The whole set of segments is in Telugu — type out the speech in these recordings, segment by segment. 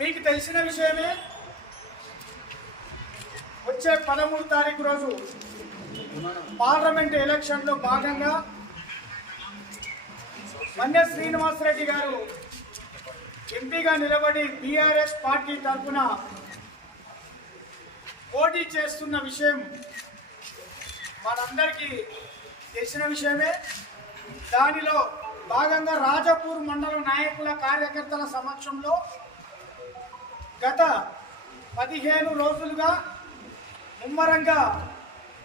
మీకు తెలిసిన విషయమే, వచ్చే 13 తారీఖు రోజు పార్లమెంట్ ఎలక్షన్లో భాగంగా మన్య శ్రీనివాసరెడ్డి గారు ఎంపీగా నిలబడి బీఆర్ఎస్ పార్టీ తరఫున పోటీ చేస్తున్న విషయం మనందరికీ తెలిసిన విషయమే. దానిలో భాగంగా రాజపూర్ మండల నాయకుల కార్యకర్తల సమక్షంలో గత 15 రోజులుగా ముమ్మరంగా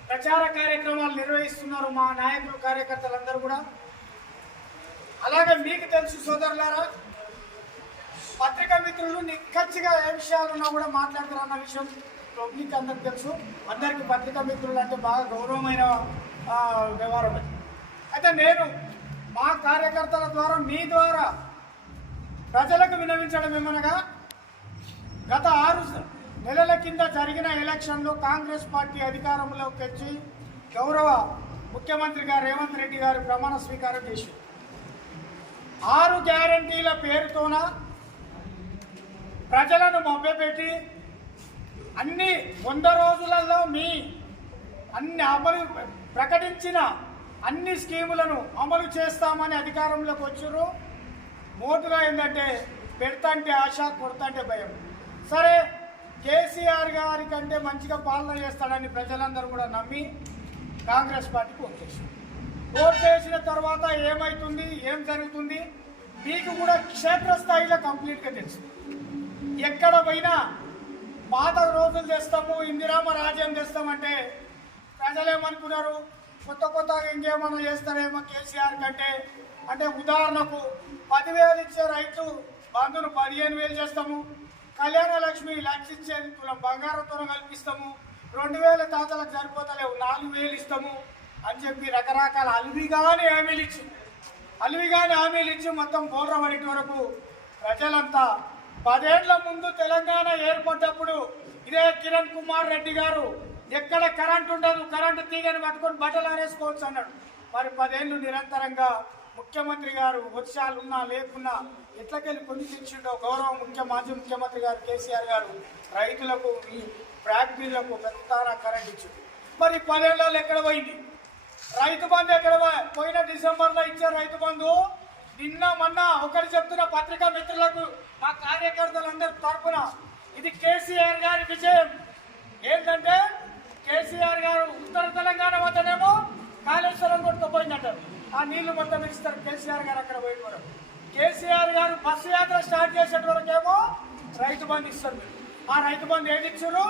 ప్రచార కార్యక్రమాలు నిర్వహిస్తున్నారు మా నాయకులు కార్యకర్తలందరూ కూడా. అలాగే మీకు తెలుసు సోదరులారా, పత్రికా మిత్రులు నిక్కచ్చిగా ఏ విషయాలున్నా కూడా మాట్లాడతారన్న విషయం పబ్లిక్ అందరికి తెలుసు. అందరికీ పత్రికా మిత్రులు అంటే బాగా గౌరవమైన వ్యవహారం. అయితే నేను మా కార్యకర్తల ద్వారా మీ ద్వారా ప్రజలకు విన్నవించడం ఏమనగా, గత 6 నెలల కింద జరిగిన ఎలక్షన్లో కాంగ్రెస్ పార్టీ అధికారంలోకి వచ్చి గౌరవ ముఖ్యమంత్రిగా రేవంత్ రెడ్డి గారు ప్రమాణ స్వీకారం చేశారు. 6 గ్యారంటీల పేరుతోన ప్రజలను మభ్యపెట్టి అన్ని 100 రోజులలో అన్ని అమలు ప్రకటించిన అన్ని స్కీములను అమలు చేస్తామని అధికారంలోకి వచ్చారు. మోటుగా ఏంటంటే పెడతంటే ఆశ, కొడతంటే భయం. సరే, కేసీఆర్ గారి కంటే మంచిగా పాలన చేస్తాడని ప్రజలందరూ కూడా నమ్మి కాంగ్రెస్ పార్టీకి ఓటు చేశారు. ఓటు చేసిన తర్వాత ఏమవుతుంది, ఏం జరుగుతుంది మీకు కూడా క్షేత్రస్థాయిలో కంప్లీట్గా తెలుసు. ఎక్కడ పోయినా పాత రోజులు తెస్తాము, ఇందిరామ రాజ్యం తెస్తామంటే ప్రజలు ఏమనుకున్నారు, కొత్తగా ఇంకేమన్నా చేస్తారేమో కేసీఆర్ కంటే. అంటే ఉదాహరణకు 10,000 ఇచ్చే రైతు బంధును 15,000 చేస్తాము, కళ్యాణ లక్ష్మి లక్ష ఇచ్చేది తులం బంగారంతో కల్పిస్తాము, 2,000 తాతలకు సరిపోతలేవు 4,000 ఇస్తాము అని చెప్పి రకరకాల అలివిగానే హామీలు ఇచ్చి మొత్తం బోర్రబడి వరకు ప్రజలంతా 10 ఏళ్ల ముందు తెలంగాణ ఏర్పడ్డప్పుడు ఇదే కిరణ్ కుమార్ రెడ్డి గారు ఎక్కడ కరెంట్ ఉండదు, కరెంటు తీగని పట్టుకొని బట్టలు ఆరేసుకోవచ్చు అన్నాడు. మరి 10 ఏళ్ళు నిరంతరంగా ముఖ్యమంత్రి గారు వర్షాలున్నా లేకున్నా ఎట్లకెళ్ళి పొందించిండో గౌరవ మాజీ ముఖ్యమంత్రి గారు కేసీఆర్ గారు రైతులకు ఈ ఫ్యాక్టరీలకు పెద్ద కరెంట్ ఇచ్చింది. మరి 10 ఏళ్ళలో ఎక్కడ పోయింది రైతు బంధు? ఎక్కడ పోయిన డిసెంబర్లో ఇచ్చే రైతు బంధు నిన్న మొన్న ఒకరు చెప్తున్న పత్రికా మిత్రులకు మా కార్యకర్తలందరి తరఫున ఇది కేసీఆర్ గారి విజయం. ఏంటంటే కేసీఆర్ గారు ఉత్తర తెలంగాణ వద్దనేమో కాళేశ్వరం కొట్టుకుపోయిందంటారు, ఆ నీళ్లు మొత్తం ఇస్తారు. కేసీఆర్ గారు అక్కడ పోయిన వరకు, కేసీఆర్ గారు బస్సు యాత్ర స్టార్ట్ చేసే వరకేమో రైతు బంధు ఇస్తారు. ఆ రైతు బంధు ఏది ఇచ్చారు?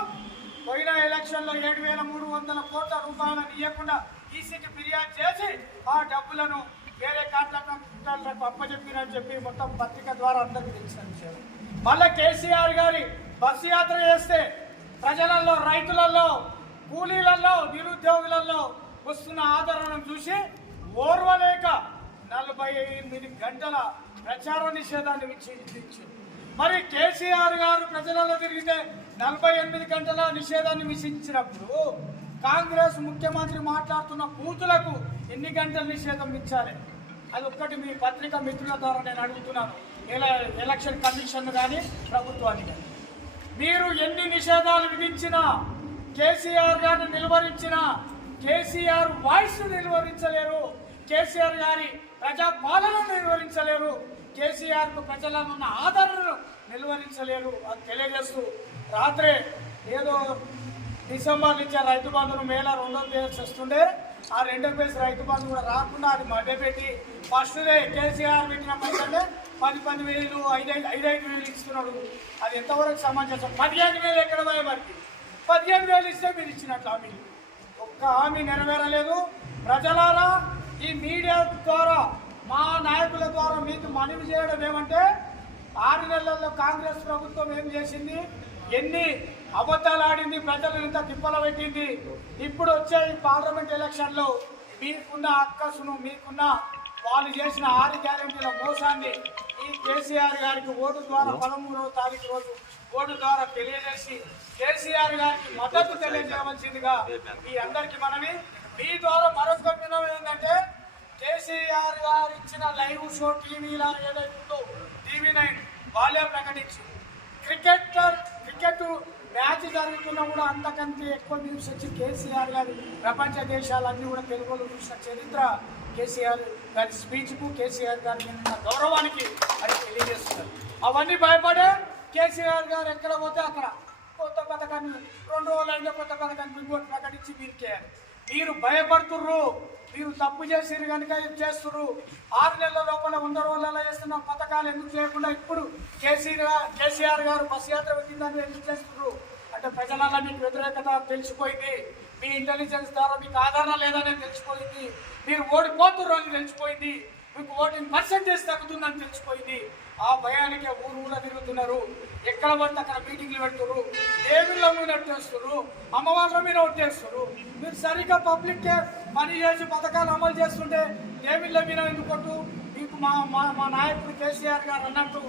పోయిన ఎలక్షన్లో 7,300 కోట్ల రూపాయలను ఇవ్వకుండా ఈసీకి ఫిర్యాదు చేసి ఆ డబ్బులను వేరే కాంట్రాక్టర్లకు అప్పచెప్పిరని చెప్పి మొత్తం పత్రిక ద్వారా అందరికీ తెలిసిన విషయం. మళ్ళీ కేసీఆర్ గారి బస్సు యాత్ర చేస్తే ప్రజలలో, రైతులలో, కూలీలలో, నిరుద్యోగులలో వస్తున్న ఆదరణను చూసి ఓర్వలేక 48 గంటల ప్రచార నిషేధాన్ని విధించారు. మరి కేసీఆర్ గారు ప్రజలలో తిరిగితే 48 గంటల నిషేధాన్ని విధించినప్పుడు కాంగ్రెస్ ముఖ్యమంత్రి మాట్లాడుతున్న బూతులకు ఎన్ని గంటల నిషేధం ఇచ్చాలి? అది ఒక్కటి మీ పత్రికా మిత్రుల ద్వారా నేను అడుగుతున్నాను. ఎలక్షన్ కమిషన్ కానీ ప్రభుత్వాన్ని కానీ మీరు ఎన్ని నిషేధాలు విధించినా, కేసీఆర్ గారిని నిలువరించినా కేసీఆర్ వాయిస్ నిలువరించలేరు, కేసీఆర్ గారి ప్రజాపాలనను నిలువరించలేరు, కేసీఆర్కు ప్రజలను ఉన్న ఆదరణను నిలువరించలేరు అని తెలియజేస్తూ రాత్రే ఏదో డిసెంబర్ నుంచి రైతు బంధును మేళ 2వ తేదీ వస్తుండే ఆ 2వ ఫేజ్ రైతు బంధు కూడా రాకుండా అది మభ్యపెట్టి ఫస్ట్ డే కేసీఆర్ పెట్టిన పైసలే 10,000 5,000 ఇస్తున్నాడు. అది ఎంతవరకు సమంజసం? 15,000 ఎక్కడ పోయే వారికి 15,000 ఇస్తే మీరు ఇచ్చినట్లు హామీలు ఒక్క హామీ నెరవేరలేదు. ప్రజలారా, ఈ మీడియా ద్వారా మా నాయకుల ద్వారా మీకు మనవి చేయడం ఏమంటే, 6 నెలల్లో కాంగ్రెస్ ప్రభుత్వం ఏం చేసింది, ఎన్ని అబద్ధాలు ఆడింది, ప్రజలు ఇంత తిప్పల పెట్టింది. ఇప్పుడు వచ్చే ఈ పార్లమెంట్ ఎలక్షన్లో మీకున్న అక్కసును, మీకున్న వాళ్ళు చేసిన 6 గ్యారెంటీల మోసాన్ని ఈ కేసీఆర్ గారికి ఓటు ద్వారా 13వ తారీఖు రోజు ఓటు ద్వారా తెలియజేసి కేసీఆర్ గారికి మద్దతు తెలియజేయవలసిందిగా మీ అందరికీ మనవి. మీ ద్వారా మరొక విషయం ఏంటంటే, కేసీఆర్ గారు ఇచ్చిన లైవ్ షో టీవీలో ఏదైతుందో TV9 వాళ్ళే ప్రకటించారు. క్రికెట్ మ్యాచ్ జరుగుతున్నా కూడా అంతకంటే ఎక్కువ న్యూస్ వచ్చి కేసీఆర్ గారి ప్రపంచ దేశాలన్నీ కూడా తెలుగులో చూసిన చరిత్ర కేసీఆర్ గారి స్పీచ్కు కేసీఆర్ గారి మీద గౌరవానికి అది తెలియజేస్తున్నారు. అవన్నీ భయపడే కేసీఆర్ గారు ఎక్కడ పోతే అక్కడ కొత్త పథకాన్ని 2 రోజులు అయినా కొత్త పథకాన్ని ఇంకోటి ప్రకటించి మీరు భయపడుతుర్రు. మీరు తప్పు చేసిరు కనుక ఇది చేస్తున్నారు. 6 నెలల లోపల 100 రోజులలో చేస్తున్న పథకాలు ఎందుకు చేయకుండా ఇప్పుడు కేసీఆర్ గారు బస్ యాత్ర పెట్టిందని ఎందుకు చేస్తున్నారు అంటే ప్రజలలో మీకు వ్యతిరేకత తెలిసిపోయింది. మీ ఇంటెలిజెన్స్ ద్వారా మీకు ఆధారణ లేదని తెలిసిపోయింది. మీరు ఓడిపోతుర్రు అని తెలిసిపోయింది. మీకు ఓటింగ్ పర్సెంటేజ్ తగ్గుతుందని తెలిసిపోయింది. ఆ భయానికి ఊరు తిరుగుతున్నారు. ఎక్కడ పడితే అక్కడ మీటింగ్లు పెడుతున్నారు. దేవుళ్ళ మీద ఒట్టేస్తున్నారు, అమ్మవాళ్ళ మీద ఒట్టేస్తున్నారు. మీరు సరిగ్గా పబ్లిక్ పని చేసి పథకాలు అమలు చేస్తుంటే దేవుళ్ళ మీద ఎందుకొట్టు? మీకు మా నాయకుడు కేసీఆర్ గారు అన్నట్టు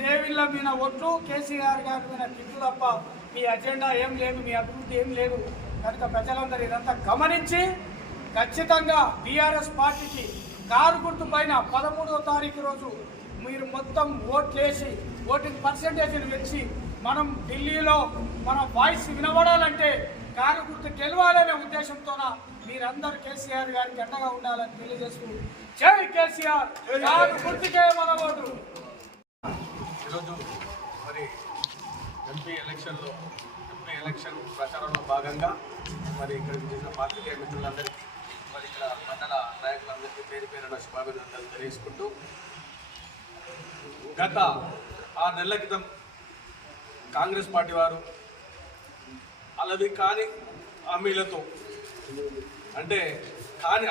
దేవుళ్ళ మీద ఒట్టు, కేసీఆర్ గారి మీద తిట్టు తప్ప మీ అజెండా ఏం లేదు, మీ అభివృద్ధి ఏం లేదు. కనుక ప్రజలందరూ ఇదంతా గమనించి ఖచ్చితంగా బీఆర్ఎస్ పార్టీకి కారు గుర్తు పైన 13వ తారీఖు రోజు మీరు మొత్తం ఓట్లేసి ఓటింగ్ పర్సెంటేజ్ని పెంచి మనం ఢిల్లీలో మన వాయిస్ వినబడాలంటే కారు గుర్తు గెలవాలనే ఉద్దేశంతోన మీరందరూ కేసీఆర్ గారికి అండగా ఉండాలని తెలియజేస్తూ జై కేసీఆర్, కారు గుర్తుకే మన ఓటు. ఈరోజు మరి ఎంపీ ఎలక్షన్ ప్రచారంలో భాగంగా మరి ఇక్కడికి చేసిన పాత్రికేయ మిత్రులందరికీ మరి ఇక్కడ మండల నాయకులందరికీ పేరు పేరున శుభాభినందనలు తెలియజేసుకుంటూ గత 6 నెలల క్రితం కాంగ్రెస్ పార్టీ వారు అలవి కాని హామీలతో అంటే కాని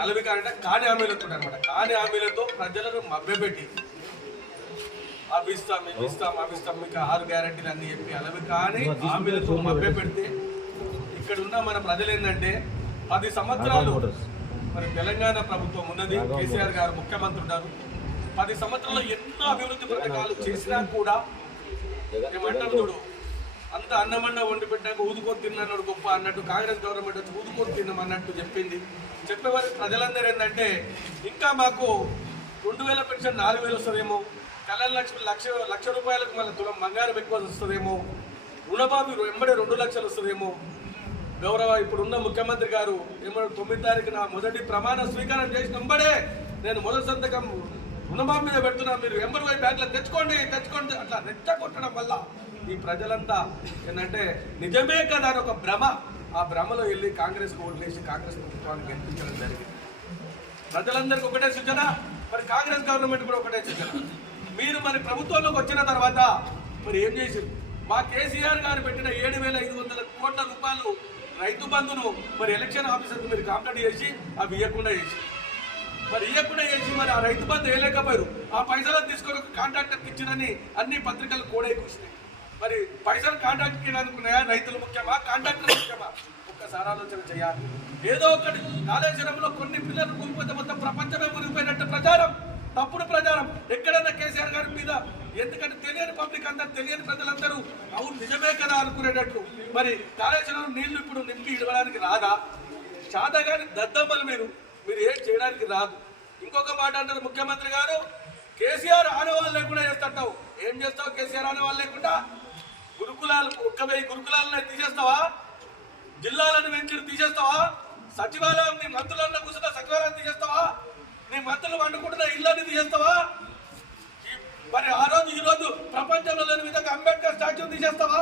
హామీలతో అనమాట కాని హామీలతో ప్రజలను మభ్యపెట్టి అవి ఇస్తాం మీకు 6 గ్యారెంటీలు అన్ని చెప్పి అలవి కానీ హామీలతో మభ్యపెడితే ఇక్కడ ఉన్న మన ప్రజలు ఏంటంటే 10 సంవత్సరాలు మరి తెలంగాణ ప్రభుత్వం ఉన్నది, కేసీఆర్ గారు ముఖ్యమంత్రి ఉన్నారు. 10 సంవత్సరాల్లో ఎన్నో అభివృద్ధి పథకాలు చేసినా కూడా ఏమంటారు చూడు, అంత అన్నమన్న వండి పెట్టాక ఊదుకొని తిన్నాడు గొప్ప అన్నట్టు కాంగ్రెస్ గవర్నమెంట్ వచ్చి ఊదుకొని తిన్నామన్నట్టు చెప్పేవారికి ప్రజలందరూ ఏంటంటే ఇంకా మాకు 2000 పెన్షన్ 4000 వస్తుందేమో, కళ్యాణ లక్ష రూపాయలకు మళ్ళీ తులం బంగారం ఎక్కువ వస్తుందేమో, రుణమాఫీ ఎంబడే 2 లక్షలు వస్తుందేమో. గౌరవ ఇప్పుడున్న ముఖ్యమంత్రి గారు ఏమో 9వ తారీఖున మొదటి ప్రమాణ స్వీకారం చేసిన వెంబడే నేను మొదటి సంతకం రుణమాఫీ మీద పెడుతున్నా, మీరు ఎంబడి బ్యాంకులో తెచ్చుకోండి అట్లా రెచ్చగొట్టడం వల్ల ఈ ప్రజలంతా ఏంటంటే నిజమే కదా అని ఒక భ్రమ, ఆ భ్రమలో వెళ్ళి కాంగ్రెస్కి ఓట్లేసి కాంగ్రెస్ ప్రభుత్వాన్ని గెలిపించడం జరిగింది. ప్రజలందరికీ ఒకటే సూచన, మరి కాంగ్రెస్ గవర్నమెంట్ కూడా ఒకటే సూచన. మీరు మరి ప్రభుత్వంలోకి వచ్చిన తర్వాత మరి ఏం చేసింది? మా కేసీఆర్ గారు పెట్టిన 7,500 కోట్ల రూపాయలు రైతు బంధును మరి ఎలక్షన్ ఆఫీసర్కి మీరు కాంప్లైంట్ చేసి అవి ఇవ్వకుండా చేసి మరి ఆ రైతు బంధు వేయలేకపోయారు. ఆ పైసలను తీసుకొని కాంట్రాక్టర్కి ఇచ్చినని అన్ని పత్రికలు కూడా కూర్చున్నాయి. మరి పైసలు కాంట్రాక్టర్కి ఇవ్వనుకున్నాయా? రైతులు ముఖ్యమా, కాంట్రాక్టర్ ముఖ్యమా? ఒక్కసారి ఆలోచన చేయాలి. ఏదో ఒకటి కాళేశ్వరంలో కొన్ని పిల్లలు కూలిపోతే మొత్తం ప్రపంచమే మునిగిపోయినట్టు ప్రచారం, తప్పుడు ప్రచారం ఎక్కడైనా కేసీఆర్ గారి మీద. ఎందుకంటే తెలియని పబ్లిక్ అందరూ, తెలియని ప్రజలందరూ అవును నిజమే కదా అనుకునేటట్లు. మరి కాళేశ్వరం నీళ్లు ఇప్పుడు నింపి ఇవ్వడానికి రాదా? చాతగాని దద్దమ్మలు మీరు ఏం చేయడానికి రాదు. ఇంకొక మాట అంటారు ముఖ్యమంత్రి గారు, కేసీఆర్ ఆనవాళ్ళు లేకుండా చేస్తావు. ఏం చేస్తావు కేసీఆర్ ఆనవాళ్ళు లేకుండా? గురుకులాలు 1000 గురుకులాలను తీసేస్తావా? జిల్లాలను వెంచి తీసేస్తావా? సచివాలయం నీ మంత్రులన్న కూర్చున్న సచివాలయం తీసేస్తావా? నీ మంత్రులు వండుకుంటున్న ఇళ్ళని తీసేస్తావా? మరి ఆ రోజు ఈ రోజు ప్రపంచంలో లేని విధంగా అంబేద్కర్ స్టాచ్యూ తీసేస్తావా?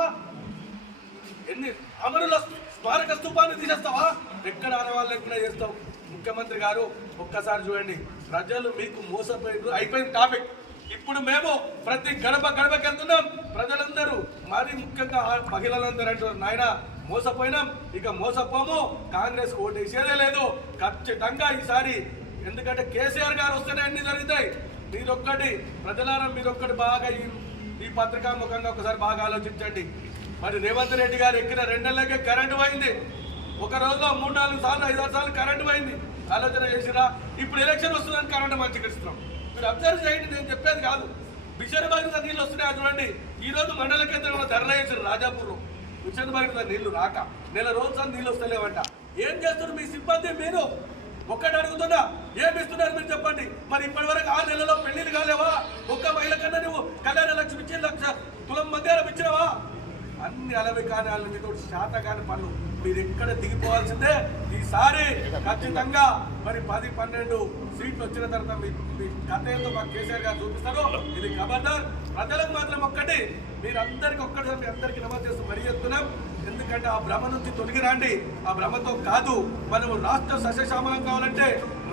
ఎన్ని అమరుల స్మారక స్తూపాన్ని తీసేస్తావా? ఎక్కడ ఆనవాళ్ళు లేకుండా చేస్తావు? ముఖ్యమంత్రి గారు ఒక్కసారి చూడండి, ప్రజలు మీకు మోసపోయారు, అయిపోయిన టాపిక్. ఇప్పుడు మేము ప్రతి గడపకి వెళ్తున్నాం. ప్రజలందరూ మరి ముఖ్యంగా మహిళలందరూ అంటారు, నాయన మోసపోయినాం, ఇక మోసపోము, కాంగ్రెస్ ఓటేసేదే లేదు ఖచ్చితంగా ఈసారి. ఎందుకంటే కేసీఆర్ గారు వస్తేనే అన్ని జరుగుతాయి. ప్రజలారా మీరొక్కటి బాగా ఈ పత్రికా ముఖంగా ఒకసారి బాగా ఆలోచించండి. మరి రేవంత్ రెడ్డి గారు ఎక్కిన 2 నెలలకే కరెంటు పోయింది. ఒక రోజులో 3-4 సార్లు 5-6 సార్లు కరెంటు పోయింది. ఆలోచన చేసినా ఇప్పుడు ఎలక్షన్ వస్తుందని కరెంటు మంచిగా ఇస్తున్నాం. మీరు అబ్జర్వ్ చేయండి, నేను చెప్పేది కాదు. విషయబారిత నీళ్ళు వస్తున్నాయి చూడండి. ఈ రోజు మండల కేంద్రంలో ధర్నా చేశారు రాజాపూర్లో. విషయబారిత నీళ్లు రాక నెల రోజులు నీళ్ళు వస్తలేవంట. ఏం చేస్తున్నారు మీ సిబ్బంది? మీరు ఒక్కటి అడుగుతున్నా, ఏమి ఇస్తున్నారు మీరు చెప్పండి. మరి ఇప్పటి వరకు 6 నెలల్లో పెళ్లిళ్ళు కాలేవా? ఒక్క మహిళ కన్నా నువ్వు కళ్యాణ లక్ష్మి ఇచ్చి 1 లక్ష తులం బంగారం ఇచ్చినవా? ఇన్ని అలవి కాని మీతో శాత కాని పనులు మీరు ఎక్కడ దిగిపోవాల్సిందే. ఈసారి ఖచ్చితంగా మరి 10-12 సీట్లు వచ్చిన తర్వాత మీ కథ ఏందో మాకు కేసీఆర్ గారు చూపిస్తారు. ఇది ఖబర్దార్. ప్రజలకు మాత్రం ఒక్కటి, మీరందరికీ ఒక్కటి మీ అందరికీ నమోదు చేస్తూ మరీ చెప్తున్నాం. ఎందుకంటే ఆ భ్రమ నుంచి తొలగి రండి. ఆ భ్రమతో కాదు, మనము రాష్ట్ర సస్యశ్యామలం కావాలంటే,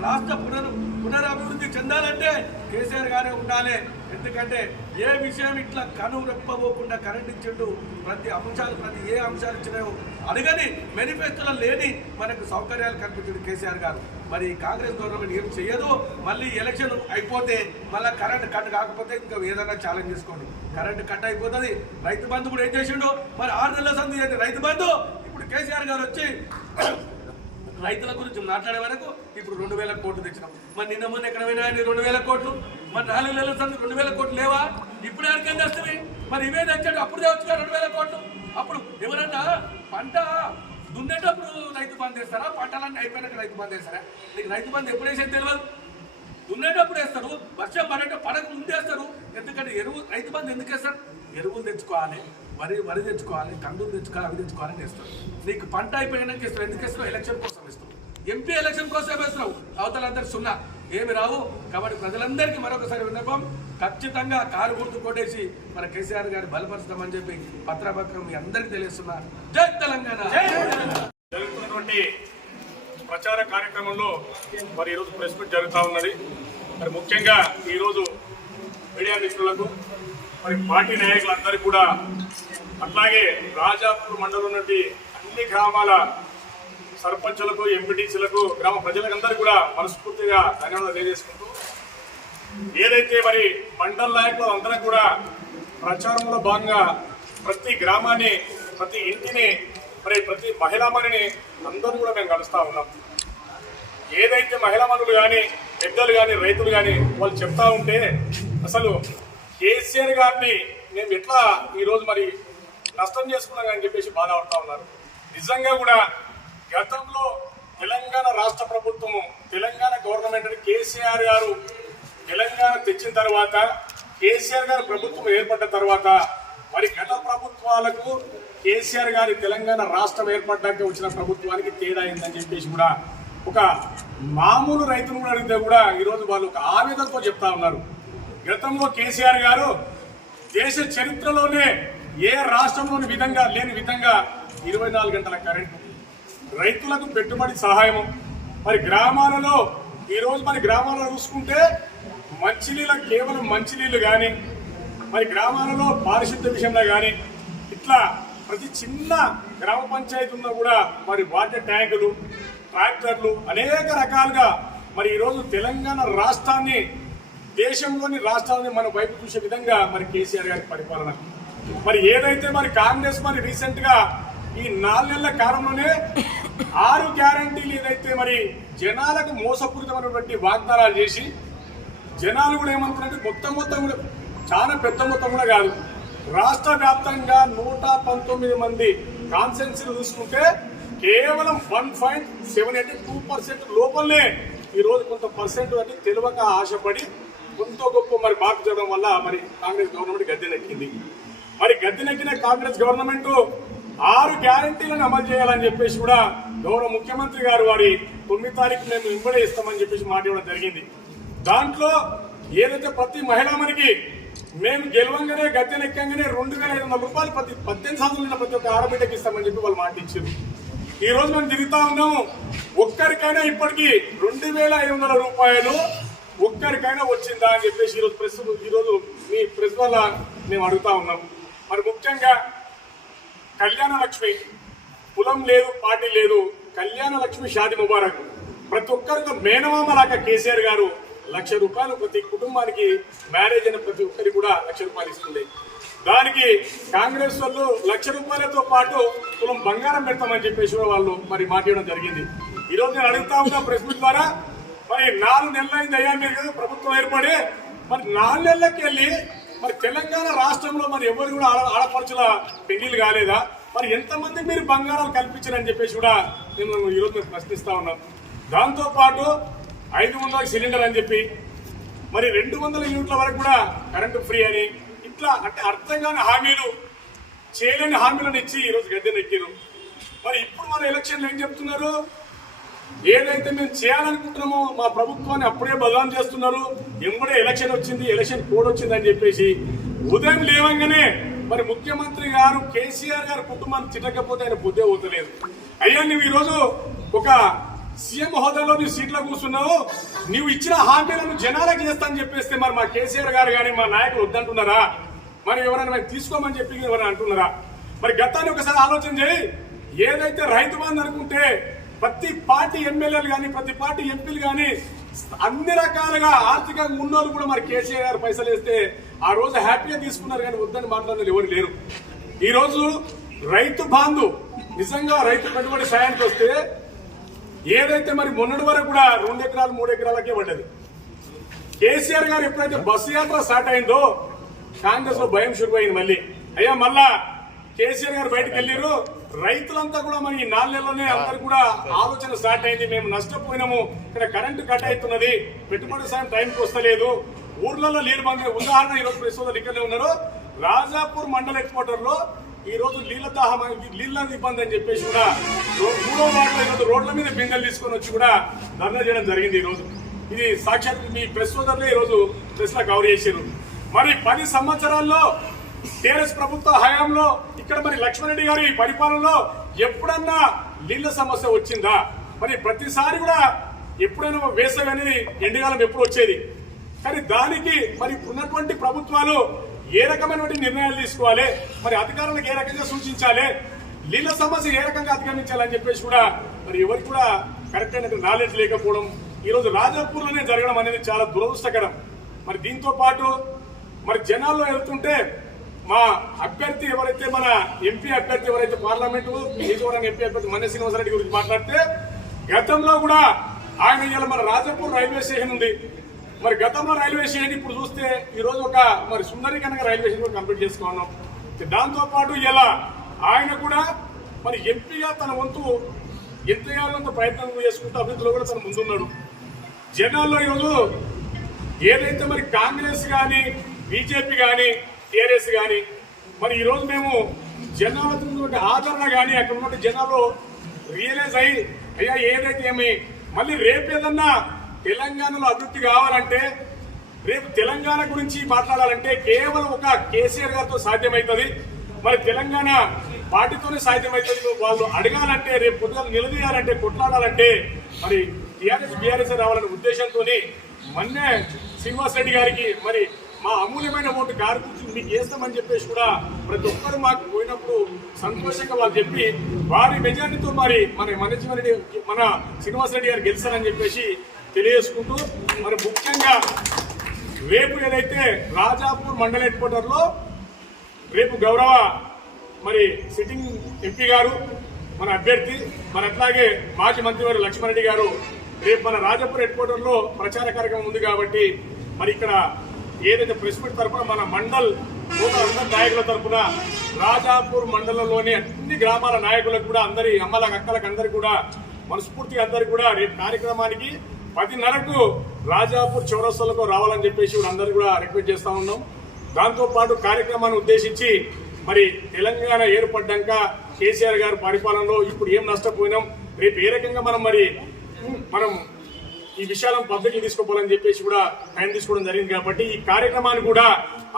రాష్ట్ర పునరభివృద్ధి చెందాలంటే కేసీఆర్ గారే ఉండాలి. ఎందుకంటే ఏ విషయం ఇట్లా కను రెప్పబోకుండా కరెంట్ ఇచ్చిండు, ప్రతి ఏ అంశాలు ఇచ్చినాయో అడగని మేనిఫెస్టోలో లేని మనకు సౌకర్యాలు కల్పించాడు కేసీఆర్ గారు. మరి కాంగ్రెస్ గవర్నమెంట్ ఏం చేయదు. మళ్ళీ ఎలక్షన్ అయిపోతే మళ్ళీ కరెంట్ కట్ కాకపోతే ఇంకా ఏదైనా ఛాలెంజ్ చేసుకోండి. కరెంట్ కట్ అయిపోతుంది. రైతు బంధు కూడా ఏం చేసిండు, మరి 6 నెలల సంధి అయితే రైతు బంధు. ఇప్పుడు కేసీఆర్ గారు వచ్చి రైతుల గురించి మాట్లాడే వరకు ఇప్పుడు 2000 కోట్లు తెచ్చినాం. మరి నిన్న మొన్న ఎక్కడ పోయినా 2000 కోట్లు, మరి 4 నెలల సంది 2000 కోట్లు లేవా? ఇప్పుడు ఎవరికైనా తెస్తుంది. మరి ఇవే తెచ్చాడు, అప్పుడు తెచ్చుగా 2000 కోట్లు. అప్పుడు ఎవరన్నా పంట దున్నేటప్పుడు రైతు బంధు వేస్తారా, పంటలన్నీ అయిపోయినాక రైతు బంధు వేస్తారా? నీకు రైతు బంధు ఎప్పుడు వేసేది తెలియదు. దున్నేటప్పుడు వేస్తారు, వర్షం పడక ముందు వేస్తారు. ఎందుకంటే రైతు బంధు ఎందుకు వేస్తారు? ఎరువులు తెచ్చుకోవాలి, వరి తెచ్చుకోవాలి, కందులు తెచ్చుకోవాలి, అవి తెచ్చుకోవాలని ఇస్తారు. నీకు పంట అయిపోయినాక ఇస్తారు. ఎందుకు ఇస్తావు? ఎలక్షన్ కోసం ఇస్తావు. ఎంపీ ఎలక్షన్ కోసం వేస్తున్నావు. అవతలందరూ సున్నా, ఏమి రావు. కాబట్టి ప్రజలందరికీ మరొకసారి విన్నపం, ఖచ్చితంగా కారు గుర్తు కొట్టేసి మన కేసీఆర్ గారిని బలపరుస్తామని చెప్పి పత్రపత్రం మీ అందరికీ తెలియస్తున్నా. జై తెలంగాణ. జరుగుతున్నటువంటి ప్రచార కార్యక్రమంలో మరి ఈరోజు ప్రెస్ మీట్ జరుగుతూ ఉన్నది. మరి ముఖ్యంగా ఈరోజు మీడియా మిత్రులకు, మరి పార్టీ నాయకులందరికీ కూడా, అట్లాగే రాజాపూర్ మండలం నుండి అన్ని గ్రామాల సర్పంచులకు, ఎంపీటీసీలకు, గ్రామ ప్రజలకందరికీ కూడా మనస్ఫూర్తిగా ధన్యవాదాలు తెలియజేసుకుంటూ, ఏదైతే మరి మండల నాయకులు అందరం కూడా ప్రచారంలో భాగంగా ప్రతి గ్రామాన్ని, ప్రతి ఇంటిని, మరి ప్రతి మహిళామణిని అందరూ కూడా మేము కలుస్తూ ఉన్నాం. ఏదైతే మహిళామణులు కానీ, పెద్దలు కానీ, రైతులు కానీ వాళ్ళు చెప్తా ఉంటే అసలు కేసీఆర్ గారిని మేము ఎట్లా ఈరోజు మరి నష్టం చేసుకున్నాం అని చెప్పేసి బాధపడతా ఉన్నారు. నిజంగా కూడా గతంలో తెలంగాణ రాష్ట్ర ప్రభుత్వము, తెలంగాణ గవర్నమెంట్ కేసీఆర్ గారు తెలంగాణ తెచ్చిన తర్వాత, కేసీఆర్ గారి ప్రభుత్వం ఏర్పడ్డ తర్వాత, మరి గత ప్రభుత్వాలకు కేసీఆర్ గారి తెలంగాణ రాష్ట్రం ఏర్పడ్డాక వచ్చిన ప్రభుత్వానికి తేడా అయిందని చెప్పేసి కూడా ఒక మామూలు రైతులు కూడా అడిగితే కూడా ఈరోజు వాళ్ళు ఒక ఆవేదనతో చెప్తా ఉన్నారు. గతంలో కేసీఆర్ గారు దేశ చరిత్రలోనే ఏ రాష్ట్రంలోని విధంగా లేని విధంగా 24 గంటల కరెంటు, రైతులకు పెట్టుబడి సహాయము, మరి గ్రామాలలో ఈరోజు మరి గ్రామాలలో చూసుకుంటే మంచినీళ్ళ, కేవలం మంచినీళ్ళు కానీ, మరి గ్రామాలలో పారిశుద్ధ్య విషయంలో కానీ, ఇట్లా ప్రతి చిన్న గ్రామ పంచాయతీ ఉన్నా కూడా మరి వాటర్ ట్యాంకులు, ట్రాక్టర్లు, అనేక రకాలుగా మరి ఈరోజు తెలంగాణ రాష్ట్రాన్ని, దేశంలోని రాష్ట్రాలని మన వైపు చూసే విధంగా మరి కేసీఆర్ గారి పరిపాలన. మరి ఏదైతే మరి కాంగ్రెస్ మరి రీసెంట్ గా ఈ 4 నెలల కాలంలోనే 6 గ్యారంటీలు ఏదైతే మరి జనాలకు మోసపూరితమైనటువంటి వాగ్దానాలు చేసి, జనాలు కూడా ఏమంటారంటే మొత్తం కూడా చాలా పెద్ద మొత్తం కూడా కాదు, రాష్ట్ర వ్యాప్తంగా 119 మంది కాన్స్టిట్యున్సీలు చూసుకుంటే కేవలం 1.782% లోపలనే ఈరోజు కొంత పర్సెంట్ అని తెలియక ఆశపడి కొంత గొప్ప మరి మార్పు చేయడం వల్ల మరి కాంగ్రెస్ గవర్నమెంట్ గద్దెనెక్కింది. మరి గద్దెనెక్కిన కాంగ్రెస్ గవర్నమెంట్ 6 గ్యారంటీలను అమలు చేయాలని చెప్పేసి కూడా గౌరవ ముఖ్యమంత్రి గారు వారి 9వ తారీఖు మేము వెంబడే ఇస్తామని చెప్పేసి మాట ఇవ్వడం జరిగింది. దాంట్లో ఏదైతే ప్రతి మహిళామణికి మేము గెలవంగానే, గద్దెనెక్కంగానే 2500 రూపాయలు ప్రతి 18 సంవత్సరాలు ప్రతి ఒక్క ఆడబిడ్డకి ఇస్తామని చెప్పి వాళ్ళు మాట ఇచ్చారు. ఈ రోజు మేము తిరుగుతా ఉన్నాము, ఒక్కరికైనా ఇప్పటికీ 2500 రూపాయలు ఒక్కరికైనా వచ్చిందా అని చెప్పేసి ఈరోజు మీ ప్రెస్ వల్ల మేము అడుగుతా ఉన్నాం. మరి ముఖ్యంగా కళ్యాణ లక్ష్మి, కులం లేదు, పార్టీ లేదు, కళ్యాణ లక్ష్మి షాది ముబారక్, ప్రతి ఒక్కరికి మేనమామ లాగా కేసీఆర్ గారు 1,00,000 రూపాయలు ప్రతి కుటుంబానికి, మ్యారేజ్ అయిన ప్రతి ఒక్కరికి కూడా 1,00,000 రూపాయలు ఇస్తుంది. దానికి కాంగ్రెస్ వాళ్ళు 1,00,000 రూపాయలతో పాటు కులం బంగారం పెడతామని చెప్పేసి వాళ్ళు మరి మాట్లాడడం జరిగింది. ఈరోజు నేను అడుగుతా ఉన్నా ప్రెస్ మీట్ ద్వారా, మరి 4 నెలలైంది అయ్యా మీరు ప్రభుత్వం ఏర్పడి, మరి 4 నెలలకి వెళ్ళి మరి తెలంగాణ రాష్ట్రంలో మరి ఎవరు కూడా ఆడపడుచుల పెళ్లిళ్ళు కాలేదా? మరి ఎంతమంది మీరు బంగారాలు కల్పించారని చెప్పేసి కూడా నేను ఈరోజు ప్రశ్నిస్తా ఉన్నాం. దాంతోపాటు 500 సిలిండర్ అని చెప్పి, మరి 200 యూనిట్ల వరకు కూడా కరెంటు ఫ్రీ అని, ఇట్లా అంటే అర్థం కాని హామీలు చేయలేని హామీలను ఇచ్చి ఈరోజు గద్దెనెక్కారు. మరి ఇప్పుడు మన ఎలక్షన్లు ఏం చెప్తున్నారు? ఏదైతే మేము చేయాలనుకుంటున్నామో మా ప్రభుత్వాన్ని అప్పుడే బదనాం చేస్తున్నారు. ఎంబడే ఎలక్షన్ వచ్చింది, ఎలక్షన్ కోడ్ వచ్చిందని చెప్పేసి ఉదయం లేవంగానే మరి ముఖ్యమంత్రి గారు కేసీఆర్ గారు కుటుంబాన్ని తిట్టకపోతే ఆయన బుద్ధే పోతలేదు. అయ్యా నువ్వు ఈరోజు ఒక సీఎం హోదాలో నువ్వు సీట్లో కూర్చున్నావు, నువ్వు ఇచ్చిన హామీలను జనాలకు చేస్తా అని చెప్పేస్తే మరి మా కేసీఆర్ గారు కానీ మా నాయకులు వద్దంటున్నారా? మరి ఎవరైనా మేము తీసుకోమని చెప్పి ఎవరైనా అంటున్నారా? మరి గతాన్ని ఒకసారి ఆలోచన చేయి. ఏదైతే రైతు బంధు అనుకుంటే ప్రతి పార్టీ ఎమ్మెల్యేలు కానీ ప్రతి పార్టీ ఎంపీలు కానీ అన్ని రకాలుగా ఆర్థికంగా ఉన్నోళ్ళు కూడా మరి కేసీఆర్ గారు పైసలు వేస్తే ఆ రోజు హ్యాపీగా తీసుకున్నారు, కానీ వద్దని మాట్లాడిన ఎవరు లేరు. ఈ రోజు రైతు బంధు నిజంగా రైతు పెట్టుబడి సాయానికి వస్తే ఏదైతే మరి మొన్నటి వరకు కూడా 2 ఎకరాలు 3 ఎకరాలకే పడ్డది. కేసీఆర్ గారు ఎప్పుడైతే బస్సు యాత్ర స్టార్ట్ అయిందో కాంగ్రెస్ లో భయం శురువైంది. మళ్ళీ అయ్యా మళ్ళా కేసీఆర్ గారు బయటకు వెళ్ళారు, రైతులంతా కూడా మరి 4 నెలల్లోనే అందరు కూడా ఆలోచన స్టార్ట్ అయింది. మేము నష్టపోయినాము, ఇక్కడ కరెంటు కట్ అవుతున్నది, పెట్టుబడి సాయం టైంకి వస్తలేదు, ఊర్లలో నీళ్ళు బంద్. ఉదాహరణ ఈరోజు ప్రస్తుతం ఇక్కడనే ఉన్నారు, రాజాపూర్ మండల ఎక్స్పోర్టర్ లో ఈ రోజు నీళ్ళ ఇబ్బంది అని చెప్పేసి కూడా 3వ వార్డులో ఈరోజు రోడ్ల మీద బిందెలు తీసుకొని వచ్చి కూడా ధర్నా చేయడం జరిగింది. ఈ రోజు ఇది సాక్షాత్ మీ ప్రెస్ సోదరులే ఈ రోజు ప్రెస్ లో కవర్ చేశారు. మరి 10 సంవత్సరాల్లో టీఆర్ఎస్ ప్రభుత్వ హయాంలో ఇక్కడ మరి లక్ష్మణరెడ్డి గారి పరిపాలనలో ఎప్పుడన్నా నీళ్ల సమస్య వచ్చిందా? మరి ప్రతిసారి కూడా ఎప్పుడైనా వేసవి అనేది ఎండాకాలం ఎప్పుడు వచ్చేది, కానీ దానికి మరి ఉన్నటువంటి ప్రభుత్వాలు ఏ రకమైనటువంటి నిర్ణయాలు తీసుకోవాలి, మరి అధికారులకు ఏ రకంగా సూచించాలి, నీళ్ల సమస్య ఏ రకంగా అధిగమించాలని చెప్పేసి కూడా మరి ఎవరికి కూడా కరెక్ట్ అయిన నాలెడ్జ్ లేకపోవడం ఈ రోజు రాజాపూర్ లోనే జరగడం అనేది చాలా దురదృష్టకరం. మరి దీంతో పాటు మరి జనాల్లో వెళ్తుంటే మా అభ్యర్థి ఎవరైతే మన ఎంపీ అభ్యర్థి ఎవరైతే పార్లమెంటు నియోజకవర్గం ఎంపీ అభ్యర్థి మన్య శ్రీనివాసరెడ్డి గురించి మాట్లాడితే గతంలో కూడా ఆయన ఇలా మన రాజాపూర్ రైల్వే స్టేషన్ ఉంది. మరి గతంలో రైల్వే స్టేషన్ ఇప్పుడు చూస్తే ఈ రోజు ఒక మరి సుందరీకరణగా రైల్వే స్టేషన్ కంప్లీట్ చేసుకున్నాం. దాంతో పాటు ఇలా ఆయన కూడా మరి ఎంపీగా తన వంతు ఎంత చేయాలంత ప్రయత్నం చేసుకుంటూ అభివృద్ధిలో కూడా తన ముందున్నాడు. జనాల్లో ఈరోజు ఏదైతే మరి కాంగ్రెస్ కానీ బీజేపీ కానీ టీఆర్ఎస్ కానీ మరి ఈరోజు మేము జనాల ఆదరణ కానీ అక్కడ ఉన్న జనాలు రియలైజ్ అయ్యి అయ్యా ఏదైతే ఏమి మళ్ళీ రేపు ఏదన్నా తెలంగాణలో అభివృద్ధి కావాలంటే, రేపు తెలంగాణ గురించి మాట్లాడాలంటే కేవలం ఒక కేసీఆర్ గారితో సాధ్యమవుతుంది. మరి తెలంగాణ పార్టీతోనే సాధ్యమవుతుంది. వాళ్ళు అడగాలంటే రేపు పొద్దున నిలదీయాలంటే కొట్లాడాలంటే మరి టీఆర్ఎస్ బీఆర్ఎస్ రావాలనే ఉద్దేశంతో మన్నే శ్రీనివాసరెడ్డి గారికి మరి మా అమూల్యమైన ఓటు గారి గురించి మీకు వేస్తామని చెప్పేసి కూడా ప్రతి ఒక్కరు మాకు పోయినప్పుడు సంతోషంగా వాళ్ళు చెప్పి వారి మెజారిటీతో మరి మన శ్రీనివాసరెడ్డి గారు గెలిచారని చెప్పేసి తెలియజేసుకుంటూ మరి ముఖ్యంగా రేపు ఏదైతే రాజాపూర్ మండల హెడ్ క్వార్టర్ లో రేపు గౌరవ మరి సిట్టింగ్ ఎంపీ గారు మన అభ్యర్థి మరి అట్లాగే మాజీ మంత్రివారు లక్ష్మణరెడ్డి గారు రేపు మన రాజాపూర్ హెడ్ క్వార్టర్ లో ప్రచార కార్యక్రమం ఉంది కాబట్టి మరి ఇక్కడ ఏదైతే ప్రెస్ మీట్ తరఫున మన మండల్ అందరి నాయకుల తరఫున రాజాపూర్ మండలంలోని అన్ని గ్రామాల నాయకులకు కూడా అందరి అమ్మలకు అక్కలకు అందరికి కూడా మనస్ఫూర్తిగా అందరికి కూడా రేపు కార్యక్రమానికి 10:30కు రాజాపూర్ చౌరస్తాలకు రావాలని చెప్పేసి అందరు కూడా రిక్వెస్ట్ చేస్తా ఉన్నాం. దాంతో పాటు కార్యక్రమాన్ని ఉద్దేశించి మరి తెలంగాణ ఏర్పడ్డాక కేసీఆర్ గారి పరిపాలనలో ఇప్పుడు ఏం నష్టపోయినాం, రేపు ఏ రకంగా మనం ఈ విషయాలను పద్ధతికి తీసుకోవాలని చెప్పేసి కూడా టైం తీసుకోవడం జరిగింది. కాబట్టి ఈ కార్యక్రమాన్ని కూడా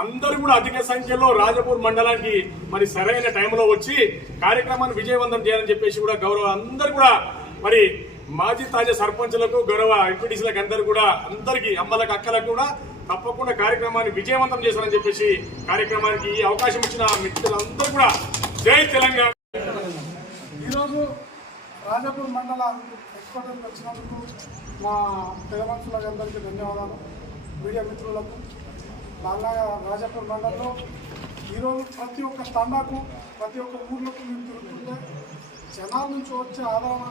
అందరూ కూడా అధిక సంఖ్యలో రాజాపూర్ మండలానికి మరి సరైన టైంలో వచ్చి కార్యక్రమాన్ని విజయవంతం చేయాలని చెప్పేసి కూడా గౌరవ అందరు కూడా మరి మాజీ తాజా సర్పంచులకు గౌరవ ఎంపీటీసీలకు అందరూ కూడా అందరికీ అమ్మలకు అక్కలకు కూడా తప్పకుండా కార్యక్రమాన్ని విజయవంతం చేశారని చెప్పేసి కార్యక్రమానికి ఈ అవకాశం ఇచ్చిన మిత్రులందరూ కూడా జై తెలంగాణ. ఈరోజు రాజాపూర్ మండల హెడ్క్వార్టర్కి వచ్చినందుకు మా పెద్ద మనుషులందరికీ ధన్యవాదాలు. మీడియా మిత్రులకు అలాగా రాజాపూర్ మండలంలో ఈరోజు ప్రతి ఒక్క తండాకు ప్రతి ఒక్క ఊర్లకు మేము తిరుగుతుంటే జనాల నుంచి వచ్చే ఆదరణ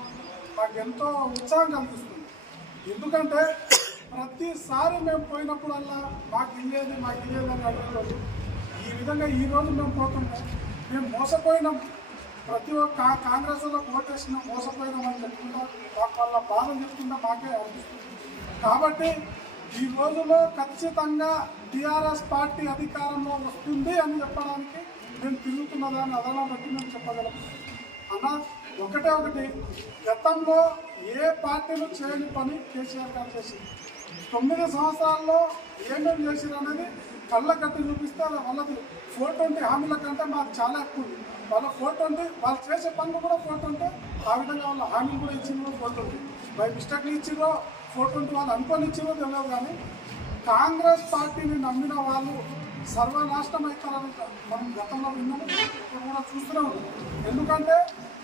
నాకు ఎంతో ఉత్సాహం కలిగిస్తుంది. ఎందుకంటే ప్రతిసారి మేము పోయినప్పుడల్లా మాకు ఇల్లేది అని అడుగుతారు. ఈ విధంగా ఈరోజు మేము పోతున్నాం, మేము మోసపోయినాం, ప్రతి ఒక్క కాంగ్రెస్ వాళ్ళకు ఓటేసినా మోసపోయినామని చెప్పుకుంటా మాకు వాళ్ళ బాధలు చెప్పుకుంటా మాకే అనిపిస్తుంది. కాబట్టి ఈ రోజులో ఖచ్చితంగా టీఆర్ఎస్ పార్టీ అధికారంలో వస్తుంది అని చెప్పడానికి మేము తిరుగుతున్న దాన్ని అదనం బట్టి మేము చెప్పగలం అన్న. ఒకటి గతంలో ఏ పార్టీలు చేయని పని కేసీఆర్ గారు చేసింది. 9 సంవత్సరాల్లో ఏమేమి చేసిరు అనేది కళ్ళ కట్టి చూపిస్తే వాళ్ళది 420 హామీల కంటే మాకు చాలా ఎక్కువ ఉంది. వాళ్ళ 420 వాళ్ళు చేసే పనులు కూడా 420, ఆ విధంగా వాళ్ళ హామీలు కూడా ఇచ్చిందో 420. బై మిస్టేక్లు ఇచ్చిరో 420 వాళ్ళు అనుకొని ఇచ్చిరో తెలియదు. కానీ కాంగ్రెస్ పార్టీని నమ్మిన వాళ్ళు సర్వనాశనం అవుతారని మనం గతంలో విన్నాము, ఇప్పుడు కూడా చూస్తూనే ఉన్నాం. ఎందుకంటే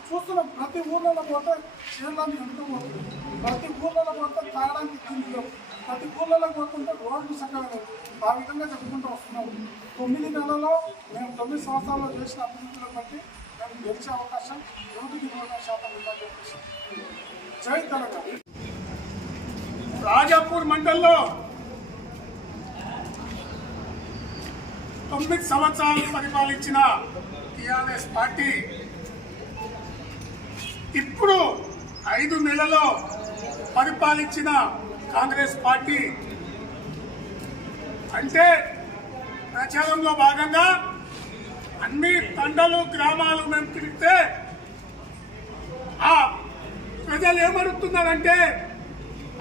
చూస్తున్నాం ప్రతి ఊర్లలో పోతే చీరలని ఎంటుకుపోతుంది, ప్రతి ఊర్లలో పోతే తాగడానికి తిండి లేవు, ప్రతి ఊర్లలో పోతుంటే రోడ్లు చక్కగా లేవు. ఆ విధంగా చెప్పుకుంటూ వస్తున్నాము. 9 నెలల్లో మేము 9 సంవత్సరాల్లో చేసిన అభివృద్ధిని బట్టి మేము గెలిచే అవకాశం 120% ఉందని చెప్పేసి. జై తెలంగాణ. రాజాపూర్ మండల్లో 9 సంవత్సరాలు పరిపాలించిన టీఆర్ఎస్ పార్టీ ఇప్పుడు 5 నెలల్లో పరిపాలించిన కాంగ్రెస్ పార్టీ అంటే ప్రచారంలో భాగంగా అన్ని తండలు గ్రామాలు మేము తిరిగితే ఆ ప్రజలు ఏమడుగుతున్నారంటే,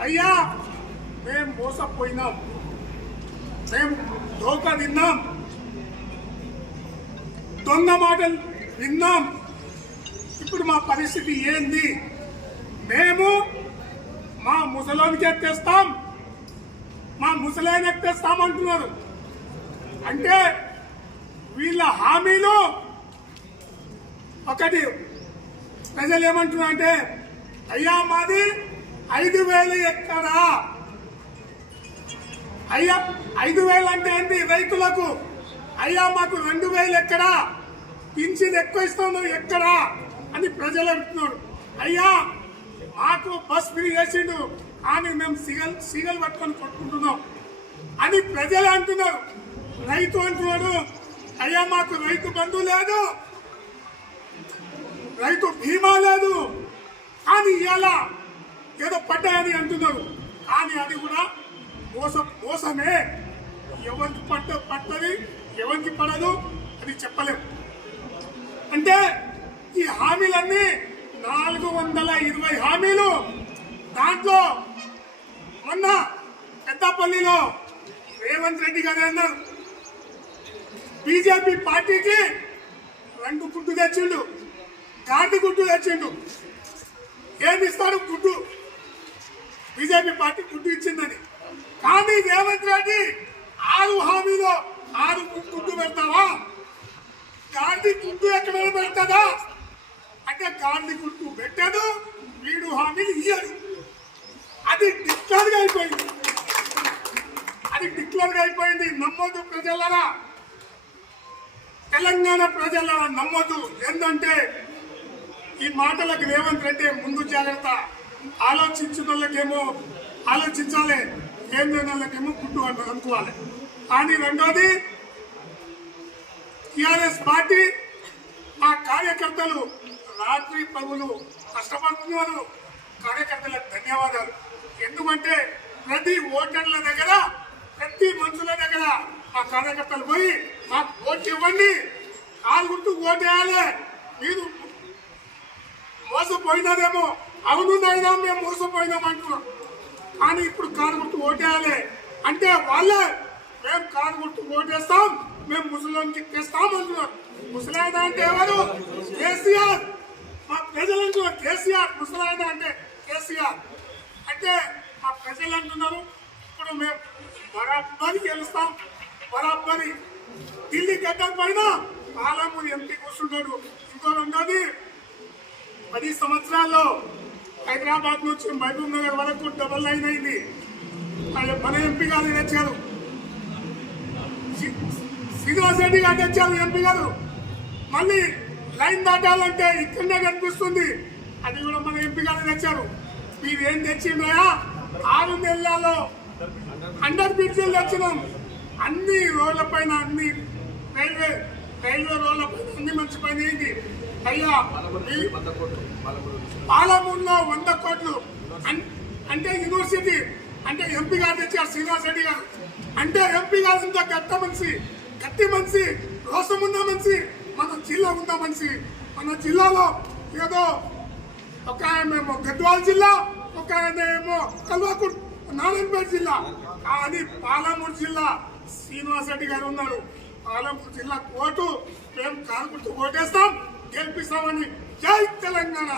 అయ్యా మేము మోసపోయినాం, మేము ధోకా తిన్నాం, దొంగ మాటలు విన్నాం, ఇప్పుడు మా పరిస్థితి ఏంది, మేము మా ముసలోనికి ఎత్తేస్తాం, మా ముసలాయన ఎత్తేస్తాం అంటున్నారు. అంటే వీళ్ళ హామీలు ఒకటి. ప్రజలు ఏమంటున్నారు అంటే, అయ్యా మాది 5,000 ఎక్కడా, అయ్యా 5,000 అంటే ఏంటి రైతులకు, అయ్యా మాకు 2,000 ఎక్కడా, పింఛన్ ఎక్కువ ఇస్తాను ఎక్కడా అని ప్రజలు అంటున్నారు. అయ్యా మాకు బస్ ఫ్రీ చేసిండు కానీ మేము సిగల్ పట్టుకొని కొట్టుకుంటున్నాం అని ప్రజలు అంటున్నారు. రైతు అంటున్నాడు, అయ్యా మాకు రైతు బంధు లేదు, రైతు బీమా లేదు, కానీ ఇలా ఏదో పడ్డాయని అంటున్నారు. కానీ అది కూడా మోసమే. ఎవరికి పట్టది ఎవరికి పడదు అది చెప్పలేము. అంటే ఈ హామీలన్నీ 420 హామీలు. దాంట్లో మొన్న పెద్దపల్లిలో రేవంత్ రెడ్డి గారు అన్నారు, బీజేపీ పార్టీకి 2 గుడ్డు తెచ్చిండు, గాంధీ గుడ్డు తెచ్చిండు. ఏమి ఇస్తాడు గుడ్డు, బీజేపీ పార్టీ గుడ్డు ఇచ్చిందని. కానీ రేవంత్ రెడ్డి 6 హామీలో 6 గుడ్డు పెడతావా, గాంధీ గుడ్డు ఎక్కడ పెడతాదా అంటే గాంధీ గుడ్డు పెట్టదు, వీడు హామీలు ఇయ్యడు. అది డిక్లేర్గా అయిపోయింది, అది డిక్లేర్గా అయిపోయింది. నమ్మొద్దు ప్రజలరా, తెలంగాణ ప్రజలరా నమ్మొద్దు. ఏంటంటే ఈ మాటలకు రేవంత్ రెడ్డి ముందు జాగ్రత్త. ఆలోచించిన వాళ్ళకేమో ఆలోచించాలి, ఏం లేని వాళ్ళకేమో గుడ్డు అనుకోవాలి. కానీ రెండోది, టీఆర్ఎస్ పార్టీ ఆ కార్యకర్తలు రాత్రి పగులు కష్టపడుతున్నారు. కార్యకర్తలకు ధన్యవాదాలు. ఎందుకంటే ప్రతి ఓటర్ల దగ్గర, ప్రతి మనుషుల దగ్గర ఆ కార్యకర్తలు పోయి మాకు ఓటు ఇవ్వండి, కాలు గుర్తు ఓటేయాలి, మీరు మోసపోయినారేమో, అవును నైనా మేము మోసపోయినాం అంటున్నాం. కానీ ఇప్పుడు కారు గుర్తు ఓటేయాలి అంటే వాళ్ళే మేము కారు గుర్తు ఓటేస్తాం, మేము ముసలింకి తెస్తాం అంటున్నారు. ముసలాయన అంటే ఎవరు? కేసీఆర్. మా ప్రజలు అంటున్నారు కేసీఆర్. ముసలాయన అంటే కేసీఆర్. అంటే మా ప్రజలు అంటున్నారు ఇప్పుడు మేము బరాబరి గెలుస్తాం, బరాబరి. ఢిల్లీ గడ్డ పైన పాలమూరు ఎంపీ కూర్చుంటాడు. ఇంకో రెండోది, 10 సంవత్సరాల్లో హైదరాబాద్ నుంచి మహబూబ్ నగర్ వరకు డబల్ లైన్ అయింది. మన ఎంపీ గారు తెచ్చారు, శ్రీనివాస్ రెడ్డి గారు తెచ్చారు ఎంపీ గారు. మళ్ళీ లైన్ దాటాలంటే ఇక్కడనే కనిపిస్తుంది, అది కూడా మన ఎంపీ గారు తెచ్చారు. మీరేం తెచ్చిండ్రా? 6 నెలల్లో అండర్ బ్రిడ్జ్లు తెచ్చినాం. అన్ని రోడ్ల పైన, అన్ని రైల్వే రోడ్ల పైన అన్ని మంచి పని అయింది. అయ్యా పాలమూరులో 100 కోట్లు అంటే యూనివర్సిటీ అంటే ఎంపీ గారు తెచ్చారు శ్రీనివాస్ రెడ్డి గారు. అంటే ఎంపీ గారు ఇంత గట్టి మనిషి, రోషమున్న మనిషి మన జిల్లా ఉందా మనిషి? మన జిల్లాలో ఏదో ఒక ఆయనేమో గద్వాల జిల్లా, ఒక ఆయనేమో కల్వాకుట్ నారాయణపేట జిల్లా, కానీ పాలమూరు జిల్లా శ్రీనివాస్ రెడ్డి గారు ఉన్నారు. పాలమూరు జిల్లా ఓటు మేము కానుకుంటూ ఓటేస్తాం, గెలిపిస్తామని. జై తెలంగాణ.